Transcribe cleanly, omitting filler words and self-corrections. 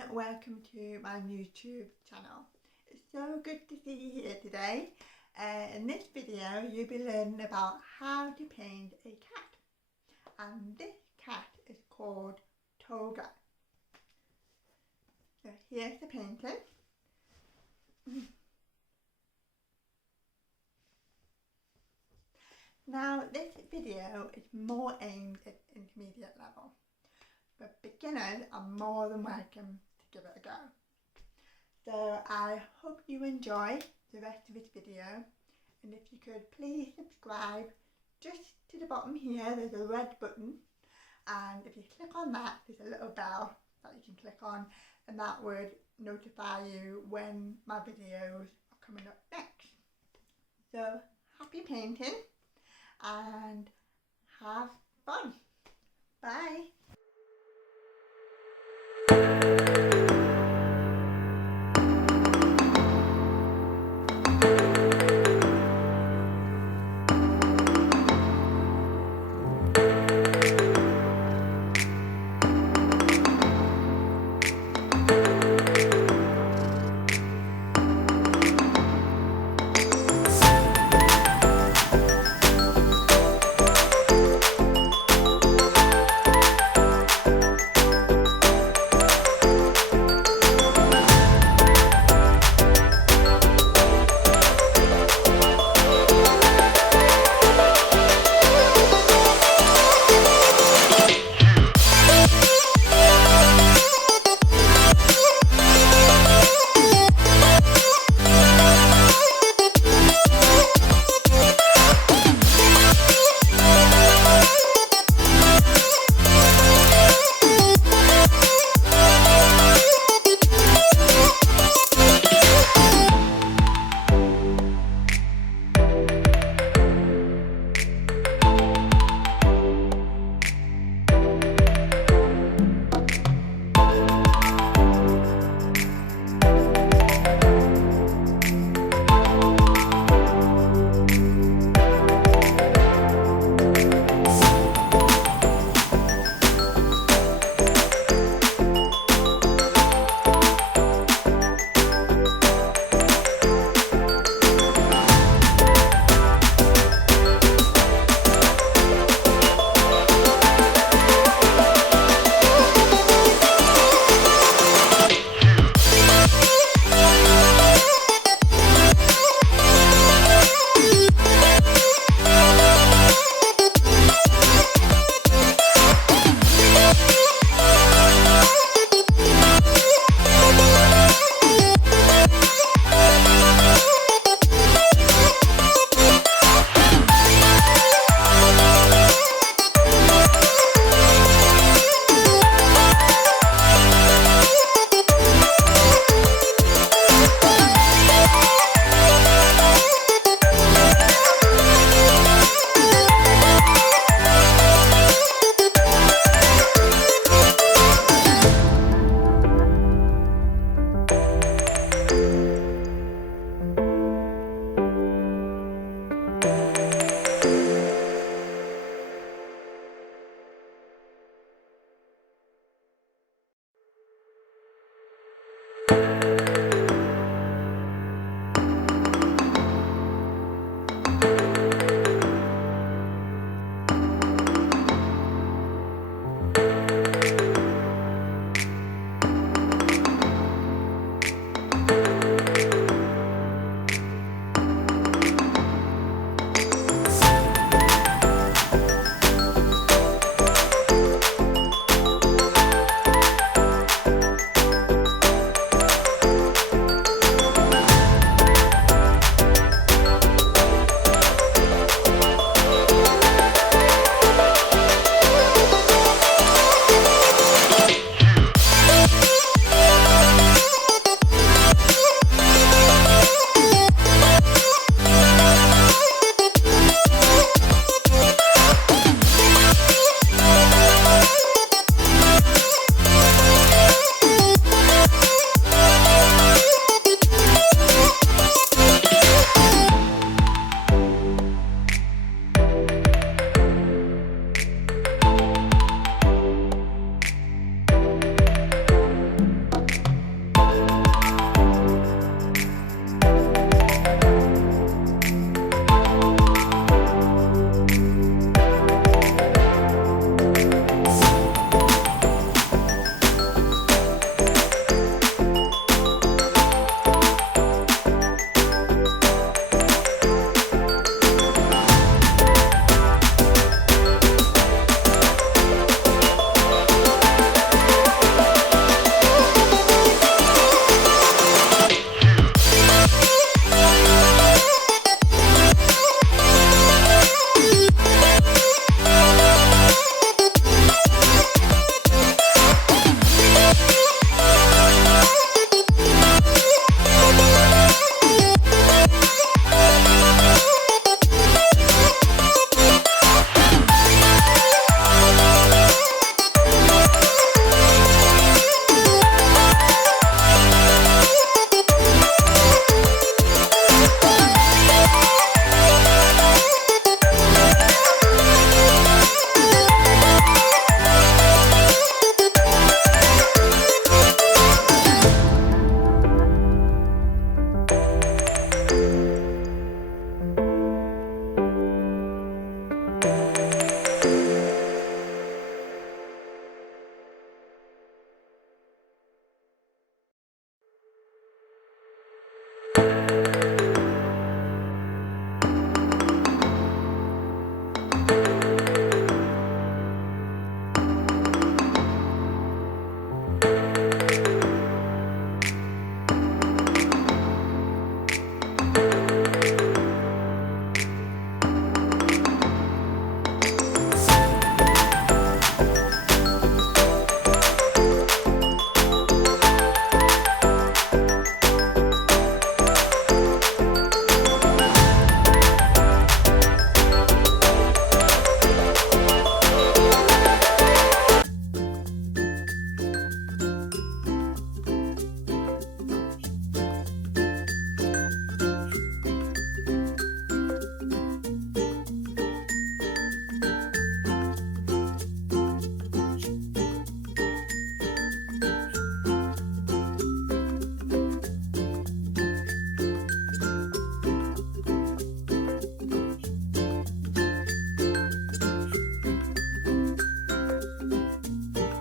and welcome to my YouTube channel. It's so good to see you here today. In this video you'll be learning about how to paint a cat, and this cat is called Toga. So here's the painting. Now this video is more aimed at intermediate level, but beginners are more than welcome to give it a go. So I hope you enjoy the rest of this video, and if you could please subscribe. Just to the bottom here there's a red button, and if you click on that there's a little bell that you can click on, and that would notify you when my videos are coming up next. So happy painting and have fun. Bye.